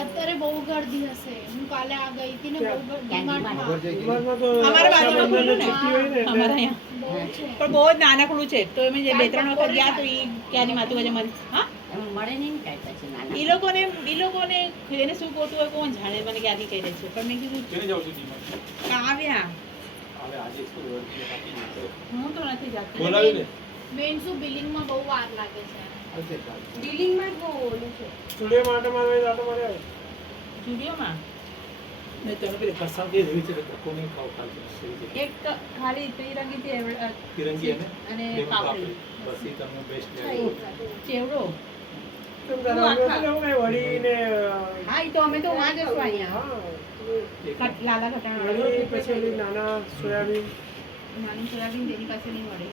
અત્યારે બહુ ગર્દી હશે. હું કાલે આ ગઈ હતી ને બહુ પણ બહુ જ નાનકડું છે તો અમે જે 2-3 વખત ગયા તો ઈ ક્યાંની માતું વજે મારી હા મળે નહીં કાઈ પછી નાના ઈ લોકોને એને શું ગોતું હોય કોણ જાણે મને ક્યાંથી કહી દે છે પણ મેં કીધું કેને જાવ છું ડીમાર્ટ આવ્યા હવે આજે સ્કૂલ વર્ક બાકી હું તો નથી જાતી બોલાવી ને મેન શું બિલિંગ માં બહુ વાર લાગે છે. બિલિંગ માં બહુ ઓલું છે. સ્ટુડિયો માટે મારે જાતો મારે સ્ટુડિયોમાં નહીં તને પેલી કસામ કે રહી છે તો કોને ખાવ ખાલી એક તો ખાલી ત્રિરંગી તિરંગી અને લીંબુ પાપડી બસ ઈ તમને બેસ્ટ ચેવડો વડી ને હા ઈ તો અમે તો વાં જશું અહીંયા લાલા વડી પછી નાના સોયાબીન નાની સોયાબીન તેની પાસે નહીં મળે